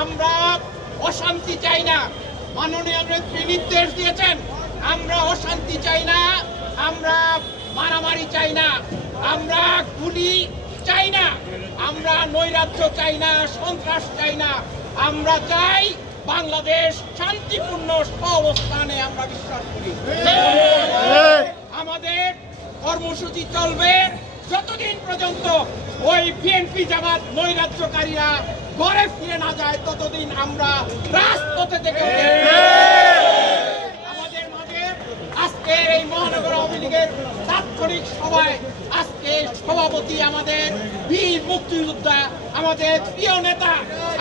আমরা অশান্তি চাই না। মাননীয় নেত্রী নির্দেশ দিয়েছেন, আমরা অশান্তি চাই না, আমরা মারামারি চাই না, আমরা গুলি চাই না, আমরা নৈরাজ্য চাই না, সন্ত্রাস চাই না। আমরা চাই বাংলাদেশ শান্তিপূর্ণ অবস্থানে আমরা বিশ্বাস করি। আমাদের কর্মসূচি চলবে যতদিন পর্যন্ত ওই বিএনপি জামাত নৈরাজ্যকারীরা ঘরে ফিরে না যায়, ততদিন আমরা রাজপথে থেকে আমাদের মাঝে আজকের এই মহানগর আওয়ামী লীগের তাৎক্ষণিক সভায় আজকে সভাপতি আমাদের বীর মুক্তিযোদ্ধা, আমাদের প্রিয় নেতা,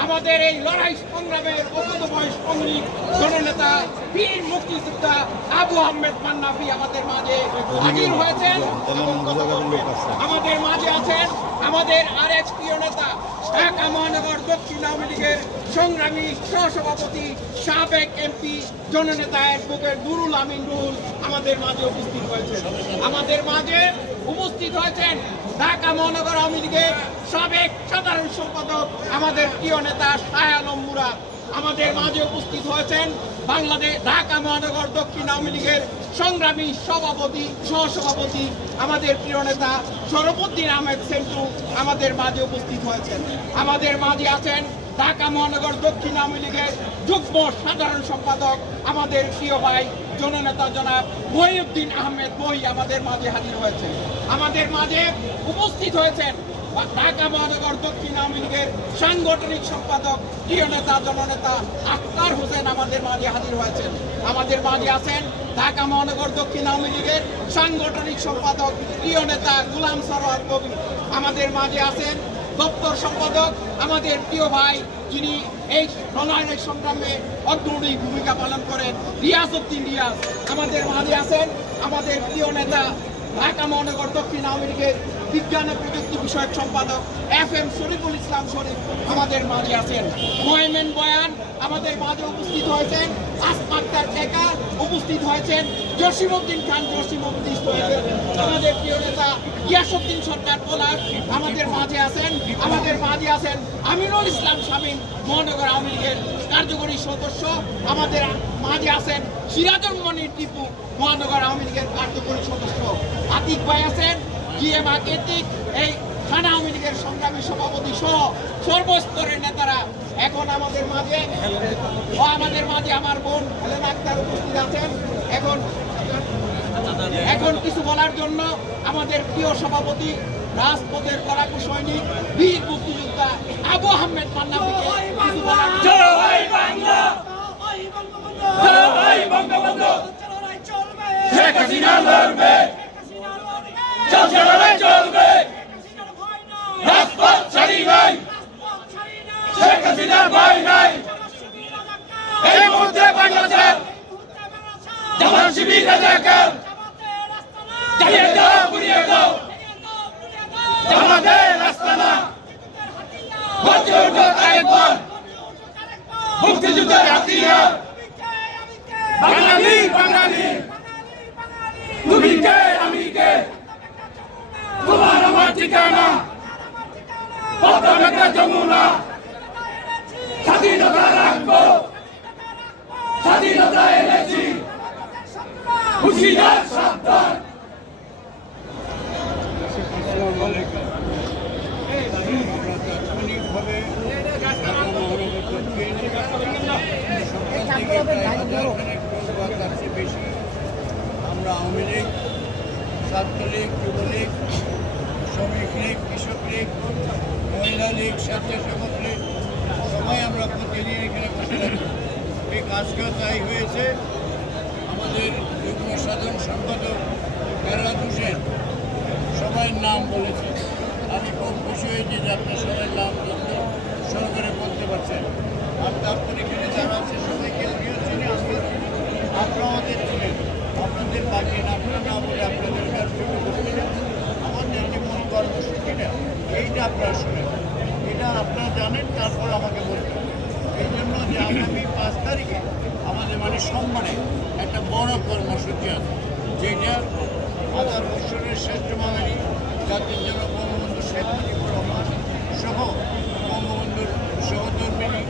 আমাদের এই লড়াই সংগ্রামের অকুতোভয় সৈনিক জননেতা বীর মুক্তিযোদ্ধা আবু আহমেদ মান্নাফি আমাদের মাঝে হাজির হয়েছেন। আমাদের মাঝে আছেন আমাদের আরেক প্রিয় নেতা ঢাকা মহানগর দক্ষিণ আওয়ামী লীগের সংগ্রামী সহসভাপতি সাবেক এমপি জননেতা অ্যাডভোকেট নুরুল আমিন রুহুল আমাদের মাঝে উপস্থিত হয়েছেন। আমাদের মাঝে উপস্থিত হয়েছেন ঢাকা মহানগর আওয়ামী লীগের সাবেক সাধারণ সম্পাদক আমাদের প্রিয় নেতা শাহ আলম মুরাদ। আমাদের মাঝে উপস্থিত হয়েছেন বাংলাদেশ ঢাকা মহানগর দক্ষিণ আওয়ামী লীগের সংগ্রামী সভাপতি সহসভাপতি আমাদের প্রিয় নেতা শরফুদ্দিন আহমেদ সেন্টু আমাদের মাঝে উপস্থিত হয়েছেন। আমাদের মাঝে আছেন ঢাকা মহানগর দক্ষিণ আওয়ামী লীগের যুগ্ম সাধারণ সম্পাদক আমাদের প্রিয় ভাই জননেতা জনাব মহিউদ্দিন আহমেদ মহি আমাদের মাঝে হাজির হয়েছেন। আমাদের মাঝে উপস্থিত হয়েছেন ঢাকা মহানগর দক্ষিণ আওয়ামী লীগের সাংগঠনিক সম্পাদক প্রিয় নেতা জননেতা আখতার হোসেন আমাদের মাঝে হাজির হয়েছেন। আমাদের মাঝে আছেন ঢাকা মহানগর দক্ষিণ আওয়ামী লীগের সাংগঠনিক সম্পাদক প্রিয় নেতা গোলাম সরোয়ার কবি। আমাদের মাঝে আছেন দপ্তর সম্পাদক আমাদের প্রিয় ভাই যিনি এই লড়াই সংগ্রামে অগ্রণী ভূমিকা পালন করেন রিয়াজউদ্দিন রিয়াজ। আমাদের মাঝে আছেন আমাদের প্রিয় নেতা ঢাকা মহানগর দক্ষিণ আওয়ামী লীগের বিজ্ঞান ও প্রযুক্তি বিষয়ক সম্পাদক FM শরীফুল ইসলাম শরীফ আমাদের মাঝে আছেন। মোহাইমেন বয়ান আমাদের মাঝে উপস্থিত হয়েছেন। আসমাক্তার টেকা উপস্থিত হয়েছেন। জসিমউদ্দিন খান জসিম উপস্থিত হয়েছেন। আমাদের প্রিয় নেতা ইয়াসউদ্দিন সরকার পলাশ আমাদের মাঝে আছেন। আমাদের মাঝে আছেন আমিনুল ইসলাম শামীম মহানগর আওয়ামী লীগের কার্যকরী সদস্য। আমাদের মাঝে আছেন সিরাজুল মনির টিপু মহানগর আওয়ামী লীগের কার্যকরী সদস্য। আতিক ভাই আছেন GM আকিতিক এই থানা আওয়ামী লীগের সংগ্রামী সভাপতি সহ সর্বস্তরের নেতারা এখন আমাদের মাঝে আমার বোন হেলেনা আক্তার উপস্থিত আছেন। এখন কিছু বলার জন্য আমাদের প্রিয় সভাপতি রাজপথের লড়াকু সৈনিক বীর মুক্তিযোদ্ধা আবু আহমেদ মান্নাফিকে কিছু বলার চলবে রাজপথ ছাড়ি নাই, শেখ হাসিনার ভয় নাই। এই মুহূর্তে বাংলাদেশের জামাত শিবির রাজাকার জ্বালিয়ে দাও, পুড়িয়ে দাও, জামাতের আস্তানা গর্জে উঠো আরেকবার, মুক্তিযুদ্ধের হাতিয়ার বাঙালি বাঙালি, তুমি কে আমি কে, তোমার আমার ঠিকানা পদ্মা যমুনা, স্বাধীনতা রাখবো, স্বাধীনতা এনেছি, হুঁশিয়ার সাবধান। আমরা আওয়ামী লীগ, ছাত্রলীগ, যুবলীগ, শ্রমিক লীগ, কৃষক লীগ, মহিলা লীগ, স্বেচ্ছাসেবক লীগ সবাই আমরা প্রতিদিন এখানে বসে থাকি। ঠিক আজকেও তাই হয়েছে। আমাদের যুগ্ম সাধারণ সম্পাদক ফেরহাদ হোসেন সবাই নাম বলেছে। আমি খুব খুশি হয়েছি যে আপনার সবাই নাম সরকারে বলতে পারছেন। আর তারপরে এখানে যারা আছে সবাইকে প্রিয় চিনি, আপনারা আমাদের ছিলেন, আপনাদের বাকি আপনারা না বলে আপনাদের ব্যবসা করতে আমাদের যে মূল কর্মসূচিটা এইটা আপনারা শুনেন, এটা আপনারা জানেন, তারপর আমাকে বলবেন। এই জন্য যে আগামী 5 তারিখে আমাদের সম্মানে একটা বড় কর্মসূচি আছে, যেটা 1000 বছরের শ্রেষ্ঠ বাঙালি জাতির জন্য বঙ্গবন্ধু শেখ মুজিবুর রহমান সহ বঙ্গবন্ধুর সহধর্মিনী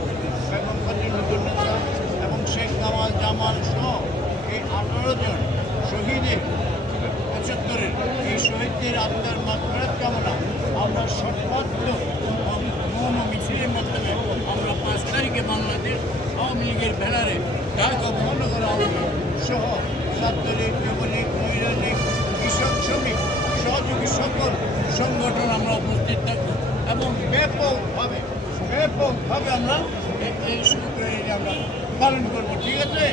মাধ্যমে আমরা 5 তারিখে বাংলাদেশ আওয়ামী লীগের ব্যানারে ঢাকা মহানগর আওয়ামী লীগ সহ ছাত্রলীগ, যুবলীগ, মহিলা লীগ, কৃষক শ্রমিক সহযোগী সকল সংগঠন আমরা উপস্থিত থাকবো এবং ব্যাপকভাবে আমরা এই শুক্রবারে আমরা পালন করবো। ঠিক আছে?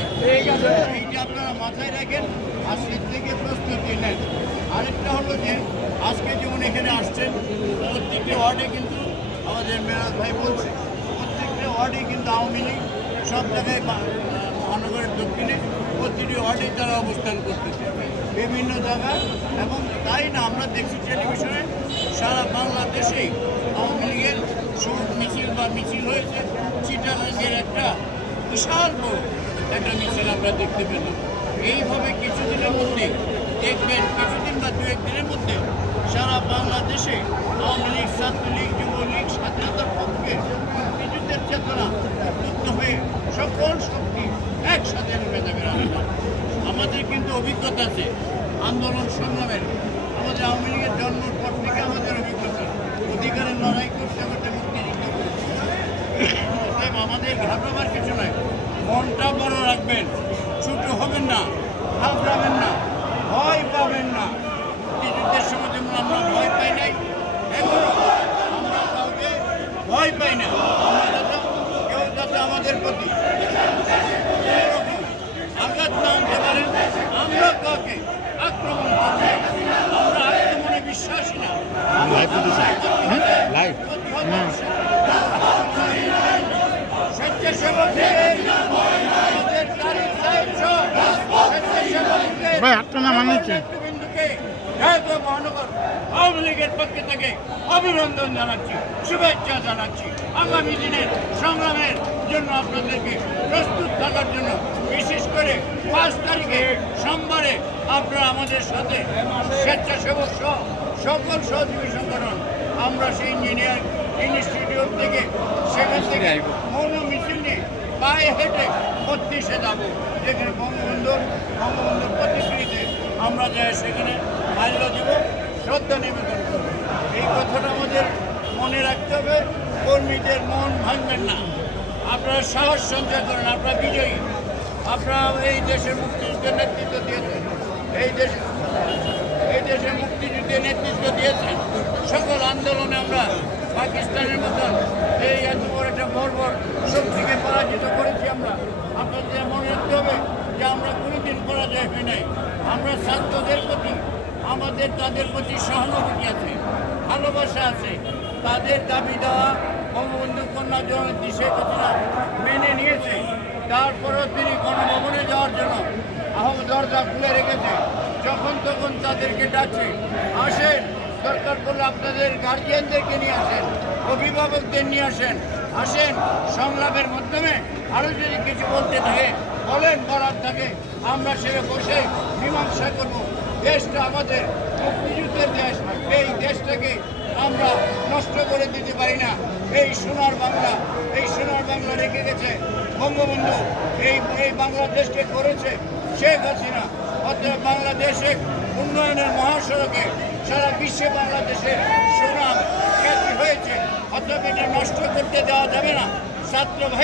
এইটা আপনারা মাথায় রাখেন, আজকের থেকে প্রস্তুতি নেন। আরেকটা হলো যে আজকে যেমন এখানে আসছেন, প্রত্যেকটা ওয়ার্ডে কিন্তু আমাদের মেরাজ ভাই বলছে প্রত্যেকটা ওয়ার্ডে কিন্তু আওয়ামী লীগ সব জায়গায় মহানগরের দক্ষিণে প্রতিটি ওয়ার্ডে তারা অবস্থান করতেছে বিভিন্ন জায়গায়। এবং তাই না, আমরা দেখছি টেলিভিশনে সারা বাংলাদেশেই আওয়ামী লীগের শোক মিছিল হয়েছে। চিটাগাঙ্গের একটা বিশাল বড় একটা মিছিল আমরা দেখতে পেলাম। এইভাবে কিছুদিনের মধ্যে দেখবেন, কিছুদিন বা 2-1 দিনের মধ্যে সারা বাংলাদেশে আওয়ামী লীগ, ছাত্রলীগ, যুবলীগ, স্বাধীনতার পক্ষে মুক্তিযুদ্ধের চেতনা উদ্বুদ্ধ হয়ে সকল শক্তি একসাথে নেমে যাবে। আমাদের কিন্তু অভিজ্ঞতা আছে আন্দোলন সংগ্রামের। আমাদের আওয়ামী লীগের জন্মের পর থেকে আমাদের অভিজ্ঞতা, অধিকারের লড়াই করতে করতে মুক্তিযুদ্ধ করতে। আমাদের ঘাবড়াবার কিছু নয়, মনটা বড় রাখবেন, ছোট হবেন না, ঘাবড়াবেন না, ভয় পাবেন না। মুক্তিযুদ্ধের সময় যেমন আমরা ভয় পাই নাই, এখনো আমরা কাউকে ভয় পাই না। কেউ যাতে আমাদের প্রতি আঘাত না আনতে পারেন, আমরা কাউকে আক্রমণ করবো, আমরা আক্রমণে বিশ্বাসী না। ভাই হাতটা না মানিয়েছে মহানগর আওয়ামী লীগের পক্ষে থেকে অভিনন্দন জানাচ্ছি, শুভেচ্ছা জানাচ্ছি। আগামী দিনের সংগ্রামের জন্য আপনাদেরকে প্রস্তুত থাকার জন্য, বিশেষ করে 5 তারিখে সোমবারে আপনারা আমাদের সাথে স্বেচ্ছাসেবক সহ সকল সহযোগী সংগঠন আমরা সেই ইঞ্জিনিয়ার ইনস্টিটিউট থেকে সেখান থেকে মৌন মিছিল নিয়ে পায়ে হেঁটে 32-এ যাবো, যেখানে বঙ্গবন্ধুর প্রতিকৃতিতে আমরা যাই, সেখানে মাল্য দেব, শ্রদ্ধা নিবেদন করব। এই কথাটা আমাদের মনে রাখতে হবে। কর্মীদের মন ভাঙবেন না, আপনারা সাহস সঞ্চয় করেন, আপনারা বিজয়ী। আপনারা এই দেশের মুক্তিযুদ্ধের নেতৃত্ব দিয়েছেন, এই দেশে মুক্তিযুদ্ধের নেতৃত্ব দিয়েছেন। সকল আন্দোলনে আমরা পাকিস্তানের মতন এই এত বড় একটা বর্বর শক্তিকে পরাজিত করেছি। আপনাদের মনে রাখতে হবে যে আমরা কোনোদিন পরাজয় হই নাই। আমরা ছাত্রদের প্রতি তাদের প্রতি সহানুভূতি আছে, ভালোবাসা আছে। তাদের দাবি দেওয়া বঙ্গবন্ধু কন্যা জয়ন্তী শেখ হাসিনা মেনে নিয়েছে। তারপরও তিনি গণভবনে যাওয়ার জন্য দরজা খুলে রেখেছে। যখন তখন তাদেরকে ডাকছে, আসেন, দরকার পড়লে আপনাদের গার্জিয়ানদেরকে নিয়ে আসেন, অভিভাবকদের নিয়ে আসেন, সংলাপের মাধ্যমে আরও যদি কিছু বলতে থাকে বলেন, বলার থাকে আমরা সেটা বসে মীমাংসা করব। দেশটা আমাদের মুক্তিযুদ্ধের দেশ, এই দেশটাকে আমরা নষ্ট করে দিতে পারি না। এই সোনার বাংলা রেখে গেছে বঙ্গবন্ধু, এই বাংলাদেশকে করেছে শেখ হাসিনা। অতএব বাংলাদেশের উন্নয়নের মহাসড়কে সারা বিশ্বে বাংলাদেশের সুনাম খ্যাতি হয়েছে। অতএব এটা নষ্ট করতে দেওয়া যাবে না। ছাত্র ভাই